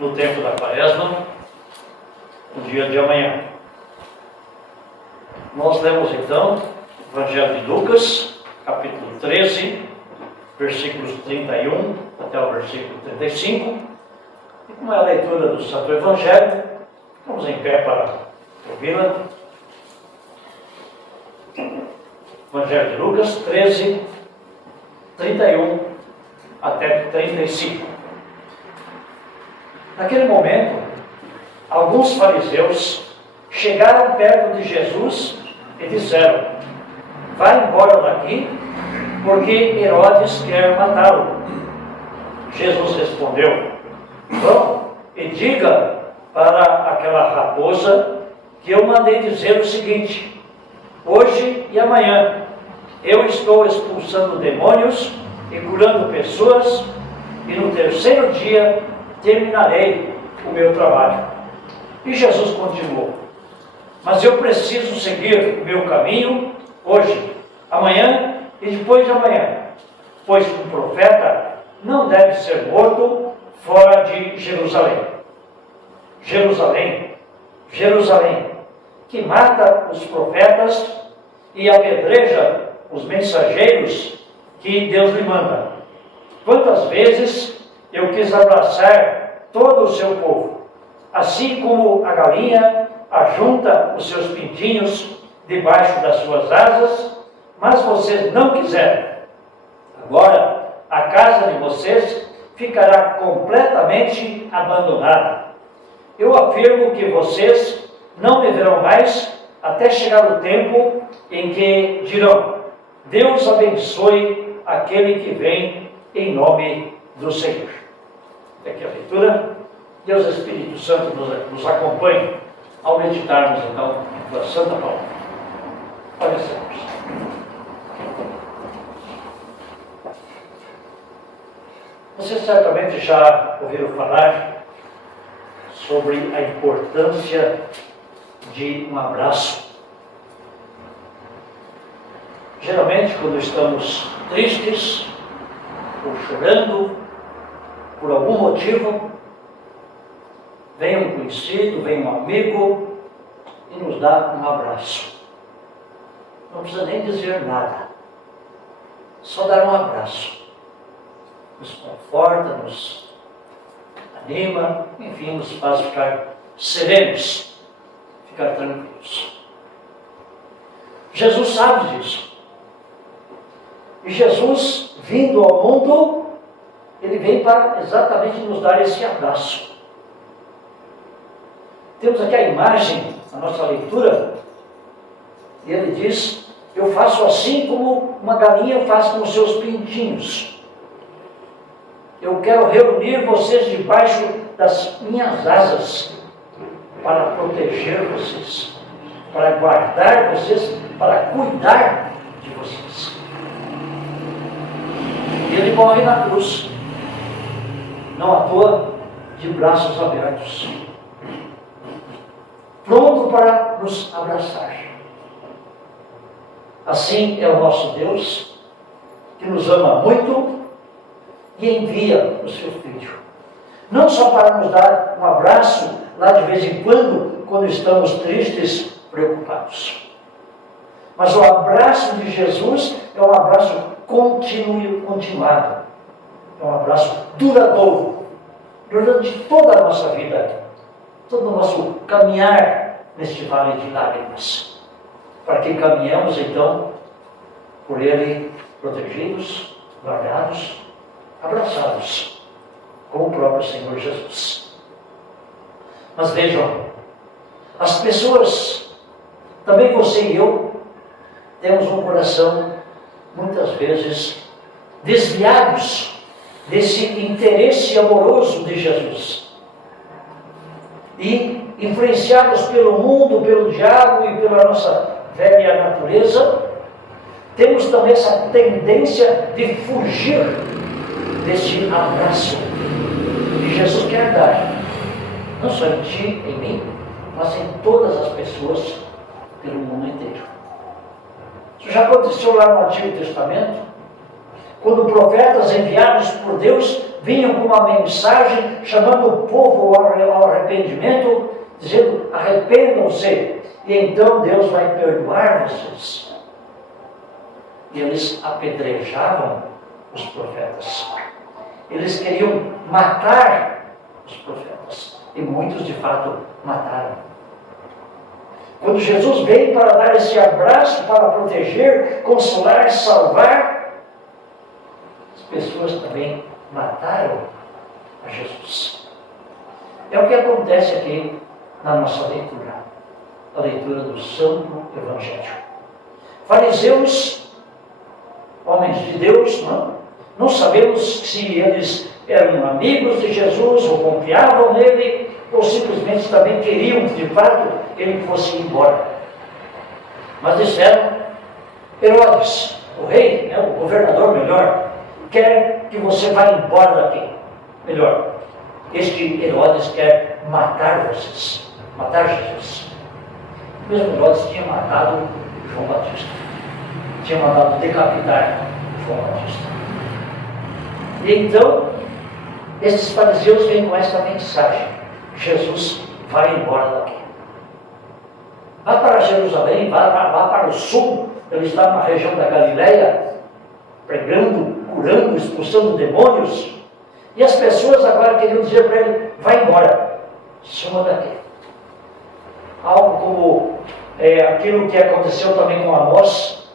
no tempo da Quaresma, no dia de amanhã. Nós lemos então o Evangelho de Lucas, capítulo 13, versículos 31 até o versículo 35. E como é a leitura do Santo Evangelho, ficamos em pé para ouvi-la. Evangelho de Lucas 13, 31 até 35. Naquele momento, alguns fariseus chegaram perto de Jesus e disseram: "Vá embora daqui, porque Herodes quer matá-lo." Jesus respondeu: "Vão e diga para aquela raposa que eu mandei dizer o seguinte: hoje e amanhã eu estou expulsando demônios e curando pessoas, e no terceiro dia terminarei o meu trabalho." E Jesus continuou: "Mas eu preciso seguir o meu caminho hoje, amanhã e depois de amanhã, pois um profeta não deve ser morto fora de Jerusalém. Jerusalém, Jerusalém, que mata os profetas e apedreja os mensageiros que Deus lhe manda. Quantas vezes eu quis abraçar todo o seu povo, assim como a galinha ajunta os seus pintinhos debaixo das suas asas, mas vocês não quiseram. Agora a casa de vocês ficará completamente abandonada. Eu afirmo que vocês não me verão mais até chegar o tempo em que dirão: Deus abençoe aquele que vem em nome do Senhor." Aqui a leitura. Deus Espírito Santo nos acompanhe ao meditarmos então a Santa Palavra. Parecemos. Vocês certamente já ouviram falar sobre a importância de um abraço. Geralmente, quando estamos tristes ou chorando por algum motivo, vem um conhecido, vem um amigo e nos dá um abraço. Não precisa nem dizer nada, só dar um abraço. Nos conforta, nos anima, enfim, nos faz ficar serenos, ficar tranquilos. Jesus sabe disso. E Jesus, vindo ao mundo, ele vem para exatamente nos dar esse abraço. Temos aqui a imagem, na nossa leitura, e ele diz: "Eu faço assim como uma galinha faz com os seus pintinhos. Eu quero reunir vocês debaixo das minhas asas, para proteger vocês, para guardar vocês, para cuidar de vocês." E ele morre na cruz, não à toa, de braços abertos, pronto para nos abraçar. Assim é o nosso Deus, que nos ama muito e envia o seu Filho, não só para nos dar um abraço lá de vez em quando estamos tristes, preocupados, mas o abraço de Jesus é um abraço continuado, é um abraço duradouro, durante toda a nossa vida, todo o nosso caminhar neste vale de lágrimas, para que caminhemos então por Ele protegidos, guardados, abraçados com o próprio Senhor Jesus. Mas vejam, as pessoas, também você e eu, temos um coração muitas vezes desviados desse interesse amoroso de Jesus, e influenciados pelo mundo, pelo diabo e pela nossa velha natureza, temos também essa tendência de fugir deste abraço que Jesus quer dar, não só em ti, em mim, mas em todas as pessoas pelo mundo inteiro. Isso já aconteceu lá no Antigo Testamento, quando profetas enviados por Deus vinham com uma mensagem chamando o povo ao arrependimento, dizendo: arrependam-se, e então Deus vai perdoar vocês. E eles apedrejavam os profetas. Eles queriam matar os profetas. E muitos, de fato, mataram. Quando Jesus veio para dar esse abraço, para proteger, consolar, salvar, as pessoas também mataram a Jesus. É o que acontece aqui na nossa leitura. A leitura do Santo Evangelho. Fariseus, homens de Deus, não sabemos se eles eram amigos de Jesus, ou confiavam nele, ou simplesmente também queriam que de fato ele fosse embora. Mas disseram: Herodes, o rei, o governador melhor, quer que você vá embora daqui. Melhor, este Herodes quer matar vocês, matar Jesus. O mesmo Herodes tinha matado João Batista, tinha mandado decapitar João Batista. E então, esses fariseus vêm com esta mensagem: Jesus vai embora daqui. Vá para Jerusalém, vá para o sul. Ele está na região da Galileia, pregando, curando, expulsando demônios. E as pessoas agora queriam dizer para ele: vai embora, suma daqui. Algo como aquilo que aconteceu também com Amós,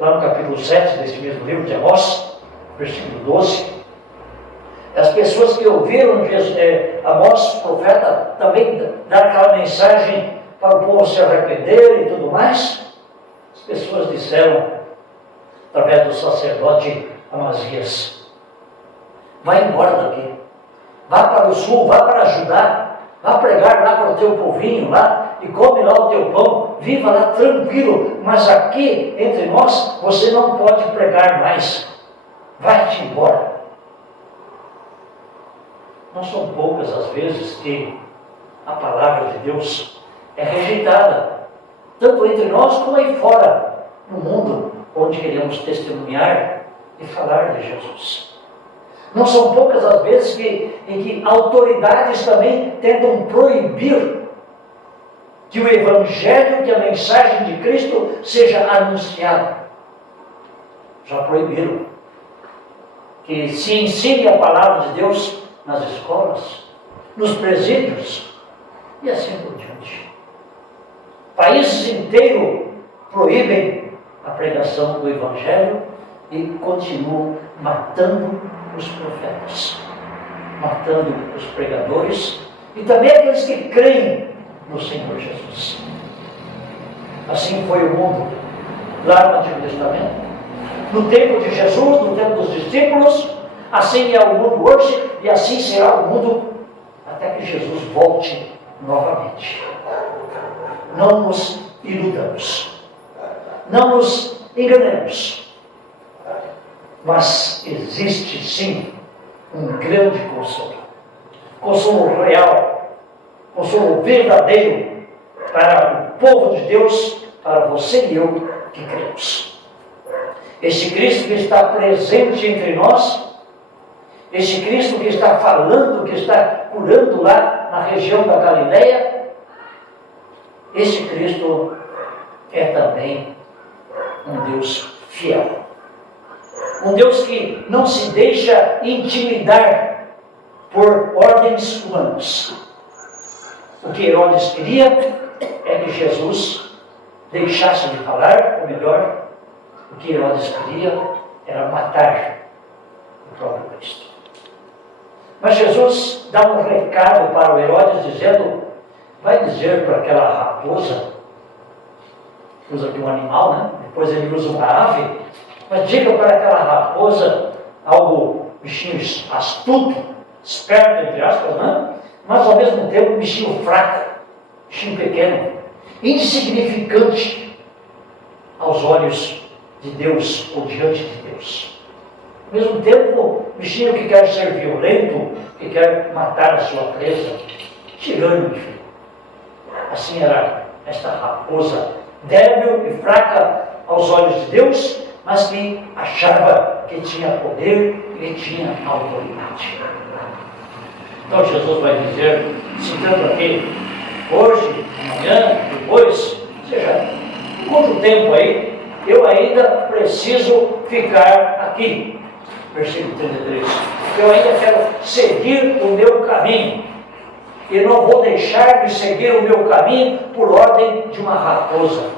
lá no capítulo 7 deste mesmo livro de Amós, versículo 12. As pessoas que ouviram Amós, profeta, também dar aquela mensagem para o povo se arrepender e tudo mais, as pessoas disseram, através do sacerdote Amazias: vai embora daqui, vá para o sul, vá para Judá, vá pregar lá para o teu povinho lá, e come lá o teu pão, viva lá tranquilo, mas aqui entre nós você não pode pregar mais, vai-te embora. Não são poucas as vezes que a palavra de Deus é rejeitada, tanto entre nós como aí fora, no mundo, onde queremos testemunhar e falar de Jesus. Não são poucas as vezes em que autoridades também tentam proibir que o Evangelho, que a mensagem de Cristo seja anunciada. Já proibiram que se ensine a palavra de Deus nas escolas, nos presídios e assim por diante. Países inteiros proíbem a pregação do Evangelho e continuam matando os profetas, matando os pregadores e também aqueles que creem no Senhor Jesus. Assim foi o mundo lá no Antigo Testamento, no tempo de Jesus, no tempo dos discípulos. Assim é o mundo hoje e assim será o mundo até que Jesus volte novamente. Não nos iludamos, não nos enganemos, mas existe sim um grande consolo, consolo real, consolo verdadeiro para o povo de Deus, para você e eu que cremos. Este Cristo que está presente entre nós, este Cristo que está falando, que está curando lá na região da Galileia, este Cristo é também um Deus fiel. Um Deus que não se deixa intimidar por ordens humanas. O que Herodes queria é que Jesus deixasse de falar, ou melhor, o que Herodes queria era matar o próprio Cristo. Mas Jesus dá um recado para o Herodes dizendo: vai dizer para aquela raposa, usa aqui um animal, né? Depois ele usa uma ave, mas diga para aquela raposa algo, bichinho astuto, esperto, entre aspas, né? Mas ao mesmo tempo um bichinho fraco, bichinho pequeno, insignificante aos olhos de Deus ou diante de Deus. Ao mesmo tempo, um bichinho que quer ser violento, que quer matar a sua presa, tirano, enfim. Assim era esta raposa, débil e fraca aos olhos de Deus, mas que achava que tinha poder e que tinha autoridade. Então Jesus vai dizer, citando aqui, hoje, amanhã, depois, ou seja, quanto tempo aí, eu ainda preciso ficar aqui. Versículo 33. Eu ainda quero seguir o meu caminho. E não vou deixar de seguir o meu caminho por ordem de uma raposa,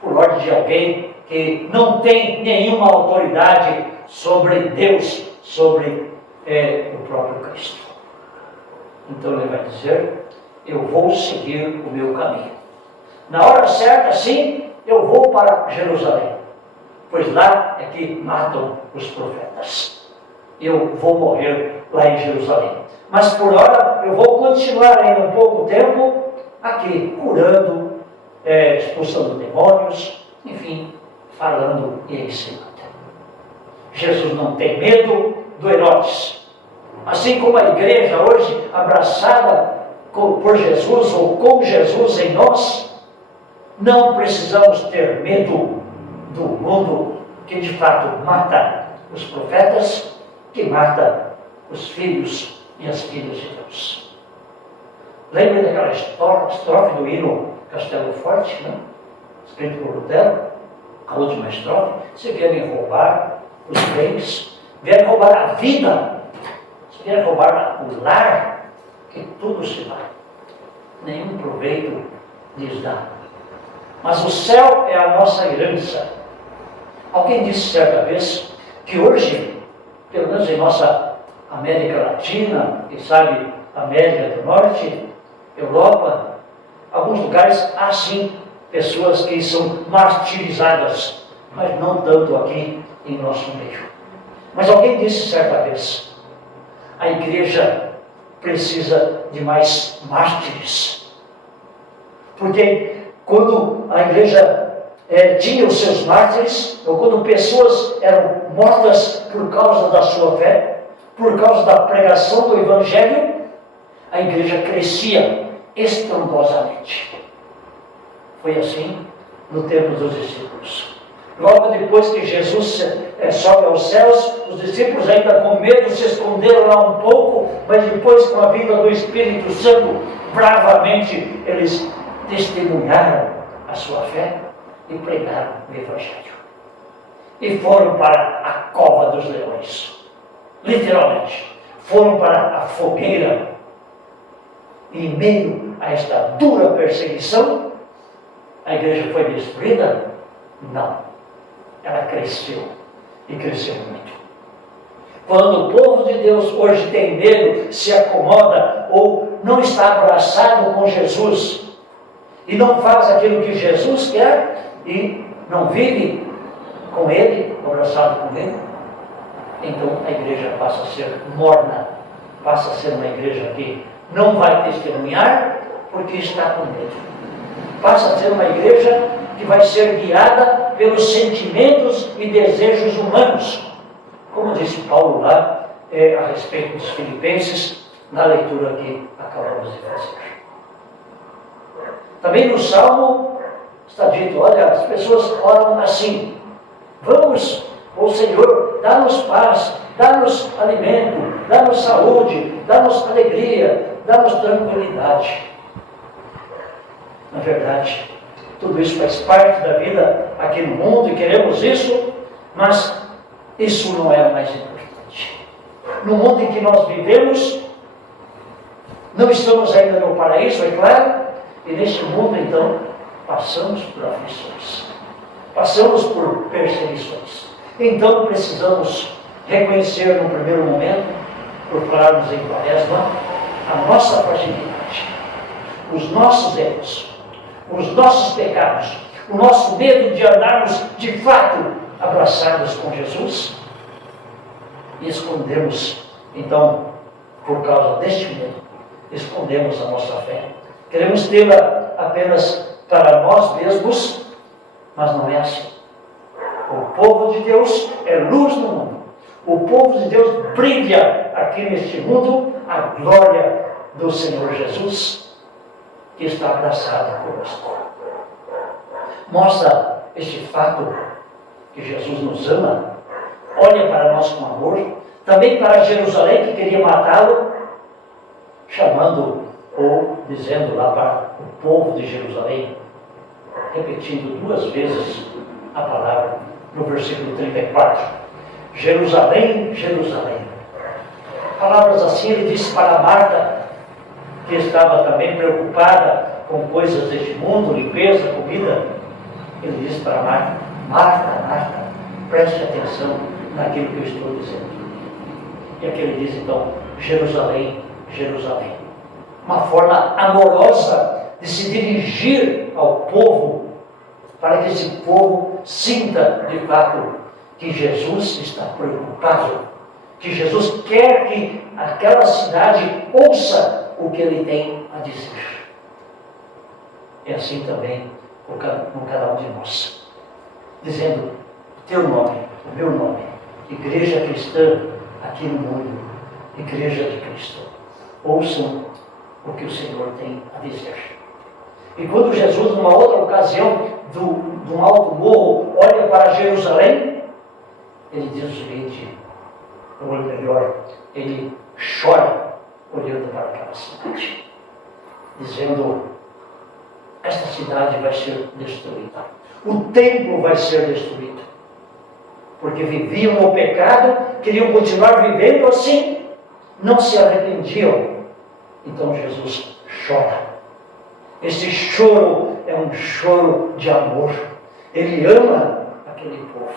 por ordem de alguém que não tem nenhuma autoridade sobre Deus, sobre o próprio Cristo. Então ele vai dizer, eu vou seguir o meu caminho. Na hora certa, sim, eu vou para Jerusalém, pois lá é que matam os profetas. Eu vou morrer lá em Jerusalém. Mas por hora eu vou continuar ainda um pouco tempo aqui, curando, expulsando demônios, enfim, falando e ensinando. Jesus não tem medo do Herodes. Assim como a igreja hoje, abraçada por Jesus ou com Jesus em nós, não precisamos ter medo do mundo que de fato mata os profetas, que mata os filhos e as filhas de Deus. Lembre daquela estrofe do hino Castelo Forte, né? Escrito por Lutero, a última estrofe: se vierem roubar os bens, vierem roubar a vida, se vierem roubar o lar, que tudo se vai, nenhum proveito lhes dá. Mas o céu é a nossa herança. Alguém disse certa vez que hoje, pelo menos em nossa América Latina, e sabe, América do Norte, Europa, alguns lugares há sim pessoas que são martirizadas, mas não tanto aqui em nosso meio. Mas alguém disse certa vez, a igreja precisa de mais mártires. Porque quando a igreja tinha os seus mártires, ou quando pessoas eram mortas por causa da sua fé, por causa da pregação do Evangelho, a igreja crescia estrondosamente. Foi assim no tempo dos discípulos. Logo depois que Jesus sobe aos céus, os discípulos ainda com medo se esconderam lá um pouco, mas depois, com a vinda do Espírito Santo, bravamente eles testemunharam a sua fé e pregaram o Evangelho. E foram para a cova dos leões. Literalmente. Foram para a fogueira. E em meio a esta dura perseguição, a igreja foi destruída? Não. Ela cresceu. E cresceu muito. Quando o povo de Deus hoje tem medo, se acomoda ou não está abraçado com Jesus e não faz aquilo que Jesus quer e não vive com Ele, abraçado com Ele, então a igreja passa a ser morna, passa a ser uma igreja que não vai testemunhar porque está com medo. Passa a ser uma igreja que vai ser guiada pelos sentimentos e desejos humanos, como disse Paulo lá a respeito dos Filipenses, na leitura que acabamos de fazer. Também no Salmo está dito, olha, as pessoas oram assim, vamos, ó Senhor, dá-nos paz, dá-nos alimento, dá-nos saúde, dá-nos alegria, dá-nos tranquilidade. Na verdade, tudo isso faz parte da vida aqui no mundo e queremos isso, mas isso não é o mais importante. No mundo em que nós vivemos, não estamos ainda no paraíso, é claro, e neste mundo, então, passamos por aflições, passamos por perseguições. Então, precisamos reconhecer no primeiro momento, por falarmos em Quaresma, a nossa fragilidade, os nossos erros, os nossos pecados, o nosso medo de andarmos de fato abraçados com Jesus e escondemos, então, por causa deste medo, escondemos a nossa fé. Queremos tê-la apenas para nós mesmos, mas não é assim. O povo de Deus é luz no mundo. O povo de Deus brilha aqui neste mundo a glória do Senhor Jesus, que está abraçado conosco. Mostra este fato que Jesus nos ama, olha para nós com amor, também para Jerusalém, que queria matá-lo, chamando ou dizendo lá para o povo de Jerusalém, repetindo 2 vezes a palavra no versículo 34. Jerusalém, Jerusalém. Palavras assim ele disse para Marta, que estava também preocupada com coisas deste mundo, limpeza, comida. Ele disse para Marta: Marta, Marta, preste atenção naquilo que eu estou dizendo. E aqui ele diz então: Jerusalém, Jerusalém. Uma forma amorosa de se dirigir ao povo, para que esse povo sinta de fato que Jesus está preocupado, que Jesus quer que aquela cidade ouça o que ele tem a dizer. E assim também com cada um de nós, dizendo o teu nome, o meu nome, Igreja Cristã aqui no mundo, Igreja de Cristo, ouçam o que o Senhor tem a dizer. E quando Jesus, numa outra ocasião, de um alto morro, olha para Jerusalém, ele diz o seguinte, ou melhor, ele chora olhando para aquela cidade, dizendo: esta cidade vai ser destruída, o templo vai ser destruído, porque viviam no pecado, queriam continuar vivendo assim, não se arrependiam. Então Jesus chora. Esse choro é um choro de amor. Ele ama aquele povo,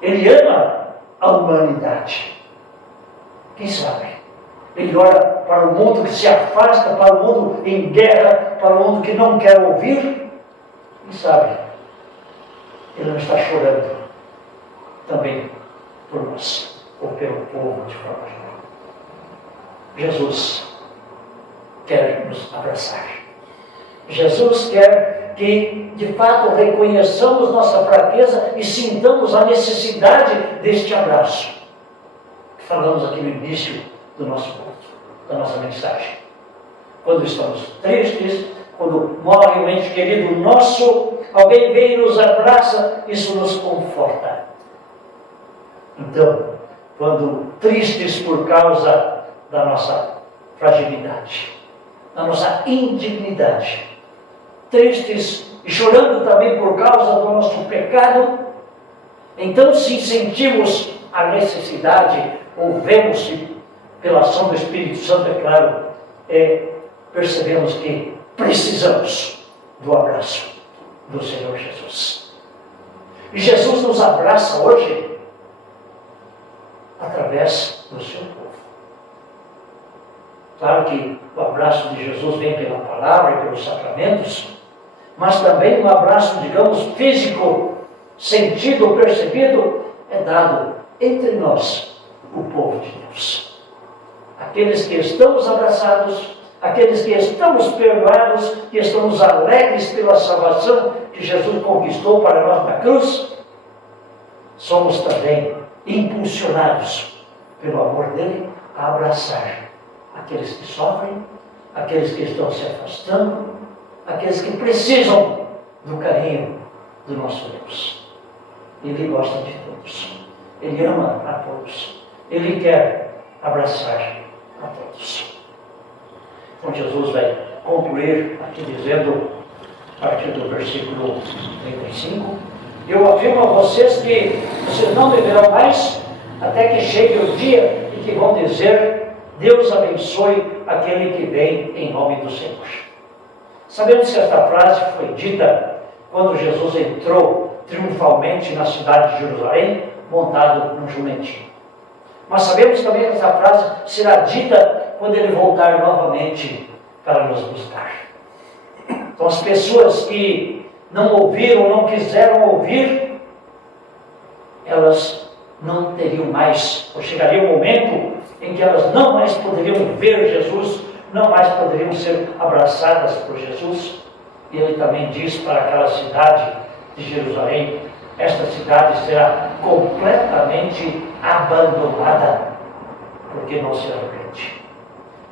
ele ama a humanidade. Quem sabe? Ele olha para o mundo que se afasta, para o mundo em guerra, para o mundo que não quer ouvir. Quem sabe? Ele não está chorando também por nós, ou pelo povo de forma geral. Jesus quer nos abraçar. Jesus quer que, de fato, reconheçamos nossa fraqueza e sintamos a necessidade deste abraço, que falamos aqui no início do nosso culto, da nossa mensagem. Quando estamos tristes, quando morre um ente querido nosso, alguém vem e nos abraça, isso nos conforta. Então, quando tristes por causa da nossa fragilidade, da nossa indignidade, tristes e chorando também por causa do nosso pecado, então se sentimos a necessidade, ou vemos pela ação do Espírito Santo, é claro, percebemos que precisamos do abraço do Senhor Jesus. E Jesus nos abraça hoje através do seu povo. Claro que o abraço de Jesus vem pela palavra e pelos sacramentos, mas também um abraço, digamos, físico, sentido, percebido, é dado entre nós, o povo de Deus. Aqueles que estamos abraçados, aqueles que estamos perdoados, que estamos alegres pela salvação que Jesus conquistou para nós na cruz, somos também impulsionados pelo amor dele a abraçar aqueles que sofrem, aqueles que estão se afastando, aqueles que precisam do carinho do nosso Deus. Ele gosta de todos, ele ama a todos, ele quer abraçar a todos. Então Jesus vai concluir aqui dizendo, a partir do versículo 35, eu afirmo a vocês que vocês não beberão mais até que chegue o dia em que vão dizer: Deus abençoe aquele que vem em nome do Senhor. Sabemos que esta frase foi dita quando Jesus entrou triunfalmente na cidade de Jerusalém, montado num jumentinho. Mas sabemos também que essa frase será dita quando ele voltar novamente para nos buscar. Então as pessoas que não ouviram, não quiseram ouvir, elas não teriam mais, ou chegaria um momento em que elas não mais poderiam ver Jesus, não mais poderiam ser abraçadas por Jesus. E ele também diz para aquela cidade de Jerusalém: esta cidade será completamente abandonada, porque não se arrepende.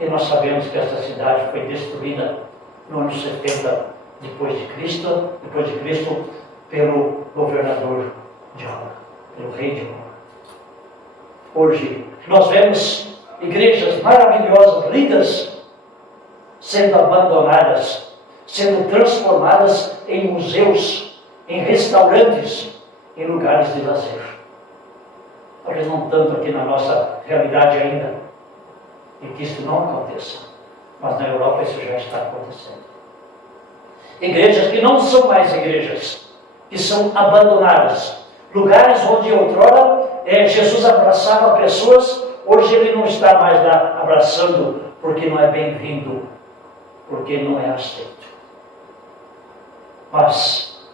E nós sabemos que esta cidade foi destruída no ano 70 depois de Cristo, pelo governador de Roma, pelo rei de Roma. Hoje, nós vemos igrejas maravilhosas, lindas, sendo abandonadas, sendo transformadas em museus, em restaurantes, em lugares de lazer. Talvez não tanto aqui na nossa realidade ainda, e que isso não aconteça, mas na Europa isso já está acontecendo. Igrejas que não são mais igrejas, que são abandonadas, lugares onde outrora Jesus abraçava pessoas, hoje ele não está mais lá abraçando, porque não é bem-vindo, porque não é aceito. Mas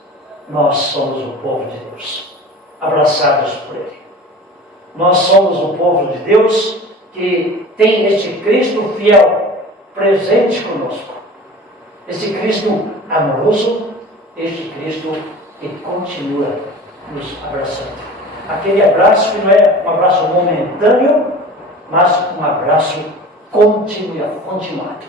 nós somos o povo de Deus, abraçados por Ele. Nós somos o povo de Deus que tem este Cristo fiel presente conosco. Esse Cristo amoroso, este Cristo que continua nos abraçando. Aquele abraço que não é um abraço momentâneo, mas um abraço continuado.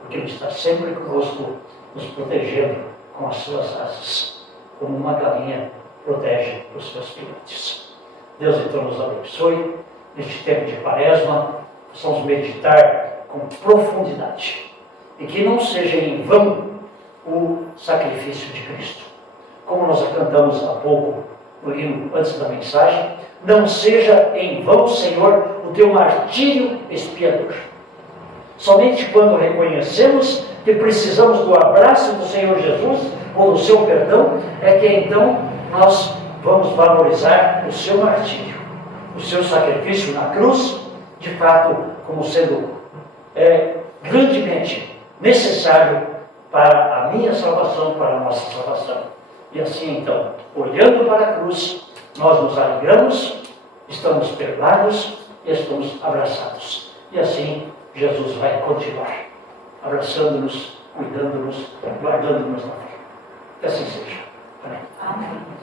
Porque Ele está sempre conosco, nos protegendo com as suas asas, como uma galinha protege os seus filhotes. Deus então nos abençoe neste tempo de Quaresma, possamos meditar com profundidade e que não seja em vão o sacrifício de Cristo. Como nós cantamos há pouco no hino antes da mensagem, não seja em vão, Senhor, o teu martírio expiador. Somente quando reconhecemos que precisamos do abraço do Senhor Jesus ou do seu perdão, é que então nós vamos valorizar o seu martírio, o seu sacrifício na cruz, de fato, como sendo grandemente necessário para a minha salvação, para a nossa salvação. E assim, então, olhando para a cruz, nós nos alegramos, estamos perdoados e estamos abraçados. E assim, Jesus vai continuar abraçando-nos, cuidando-nos, guardando-nos na fé. Que assim seja. Amém. Amém.